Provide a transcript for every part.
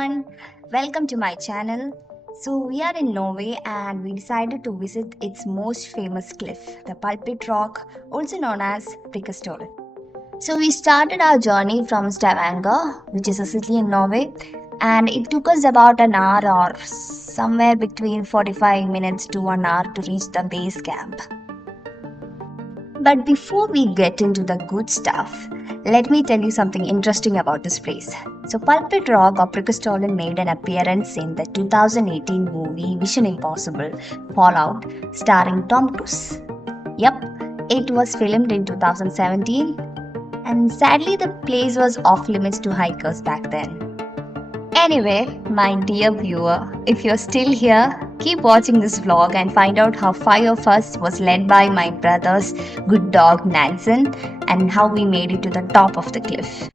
everyone, welcome to my channel. So we are in Norway and we decided to visit its most famous cliff, the Pulpit Rock, also known as Preikestolen. So we started our journey from Stavanger, which is a city in Norway, and it took us about an hour or somewhere between 45 minutes to 1 hour to reach the base camp. But before we get into the good stuff, let me tell you something interesting about this place. So, Pulpit Rock or Preikestolen made an appearance in the 2018 movie Mission Impossible Fallout, starring Tom Cruise. Yep, it was filmed in 2017, and sadly, the place was off limits to hikers back then. Anyway, my dear viewer, if you're still here, keep watching this vlog and find out how 5 of us was led by my brother's good dog Nansen and how we made it to the top of the cliff.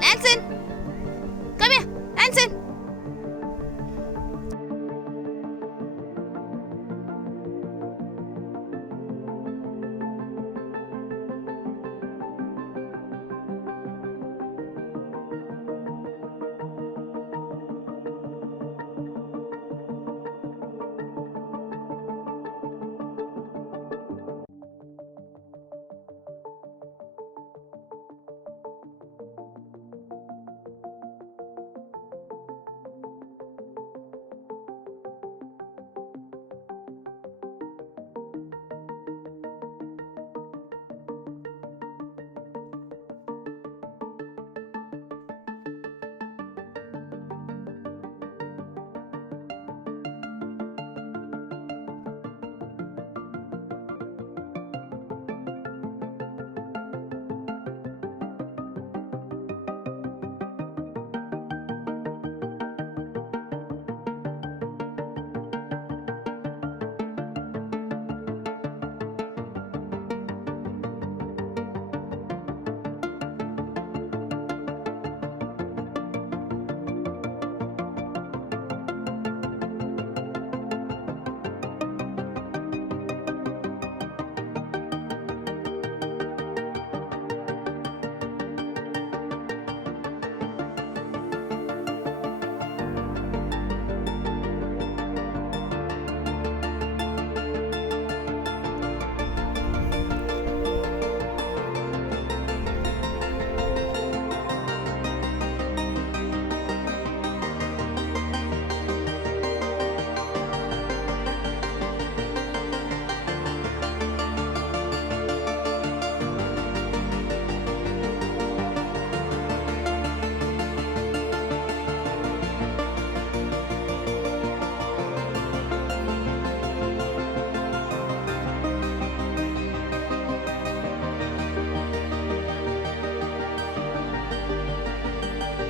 Nansen! Come here! Nansen!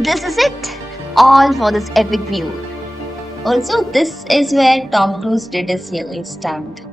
This is it, all for this epic view. Also, this is where Tom Cruise did his healing stunt.